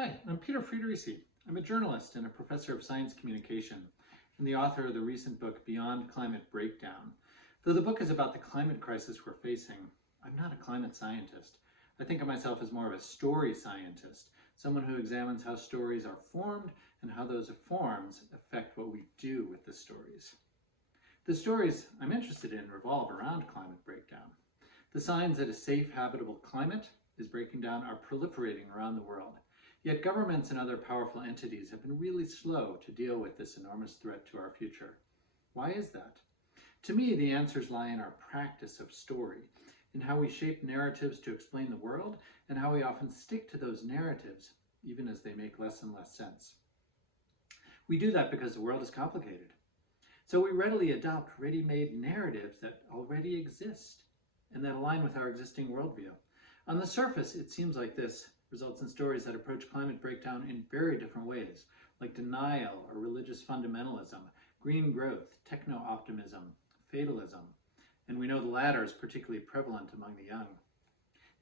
Hi, I'm Peter Friederici. I'm a journalist and a professor of science communication and the author of the recent book Beyond Climate Breakdown. Though the book is about the climate crisis we're facing, I'm not a climate scientist. I think of myself as more of a story scientist, someone who examines how stories are formed and how those forms affect what we do with the stories. The stories I'm interested in revolve around climate breakdown. The signs that a safe, habitable climate is breaking down are proliferating around the world. Yet governments and other powerful entities have been really slow to deal with this enormous threat to our future. Why is that? To me, the answers lie in our practice of story, in how we shape narratives to explain the world, and how we often stick to those narratives, even as they make less and less sense. We do that because the world is complicated. So we readily adopt ready-made narratives that already exist and that align with our existing worldview. On the surface, it seems like this results in stories that approach climate breakdown in very different ways, like denial or religious fundamentalism, green growth, techno-optimism, fatalism, and we know the latter is particularly prevalent among the young.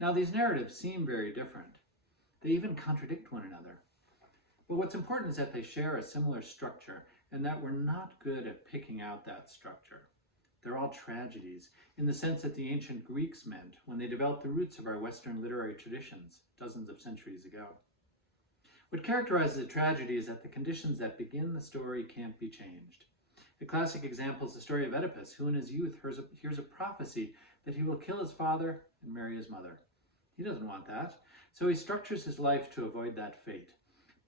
Now, these narratives seem very different. They even contradict one another. But what's important is that they share a similar structure and that we're not good at picking out that structure. They're all tragedies, in the sense that the ancient Greeks meant when they developed the roots of our Western literary traditions dozens of centuries ago. What characterizes a tragedy is that the conditions that begin the story can't be changed. A classic example is the story of Oedipus, who in his youth hears a prophecy that he will kill his father and marry his mother. He doesn't want that, so he structures his life to avoid that fate.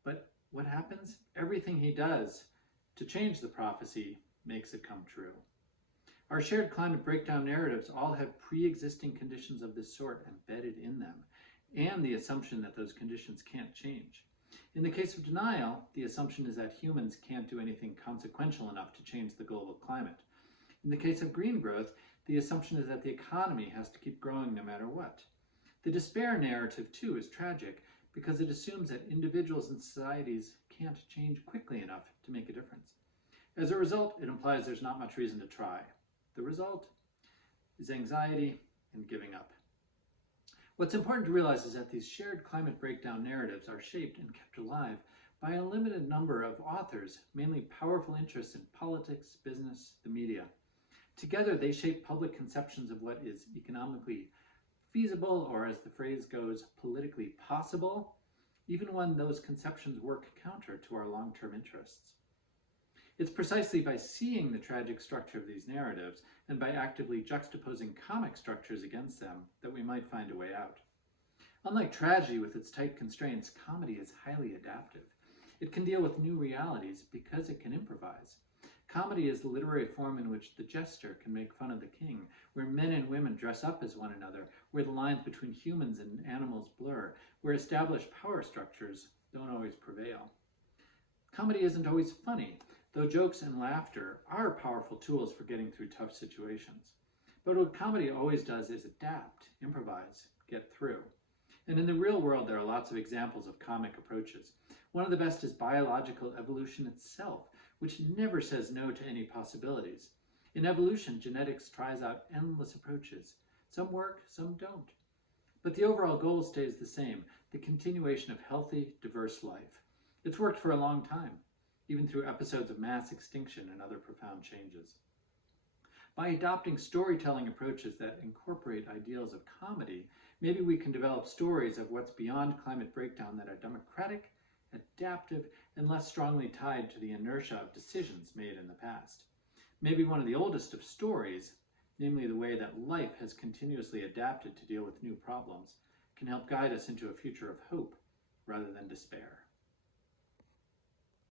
But what happens? Everything he does to change the prophecy makes it come true. Our shared climate breakdown narratives all have pre-existing conditions of this sort embedded in them, and the assumption that those conditions can't change. In the case of denial, the assumption is that humans can't do anything consequential enough to change the global climate. In the case of green growth, the assumption is that the economy has to keep growing no matter what. The despair narrative, too, is tragic because it assumes that individuals and societies can't change quickly enough to make a difference. As a result, it implies there's not much reason to try. The result is anxiety and giving up. What's important to realize is that these shared climate breakdown narratives are shaped and kept alive by a limited number of authors, mainly powerful interests in politics, business, the media. Together, they shape public conceptions of what is economically feasible, or as the phrase goes, politically possible, even when those conceptions work counter to our long-term interests. It's precisely by seeing the tragic structure of these narratives and by actively juxtaposing comic structures against them that we might find a way out. Unlike tragedy with its tight constraints, comedy is highly adaptive. It can deal with new realities because it can improvise. Comedy is the literary form in which the jester can make fun of the king, where men and women dress up as one another, where the lines between humans and animals blur, where established power structures don't always prevail. Comedy isn't always funny, though jokes and laughter are powerful tools for getting through tough situations. But what comedy always does is adapt, improvise, get through. And in the real world, there are lots of examples of comic approaches. One of the best is biological evolution itself, which never says no to any possibilities. In evolution, genetics tries out endless approaches. Some work, some don't. But the overall goal stays the same, the continuation of healthy, diverse life. It's worked for a long time, even through episodes of mass extinction and other profound changes. By adopting storytelling approaches that incorporate ideals of comedy, maybe we can develop stories of what's beyond climate breakdown that are democratic, adaptive, and less strongly tied to the inertia of decisions made in the past. Maybe one of the oldest of stories, namely the way that life has continuously adapted to deal with new problems, can help guide us into a future of hope rather than despair.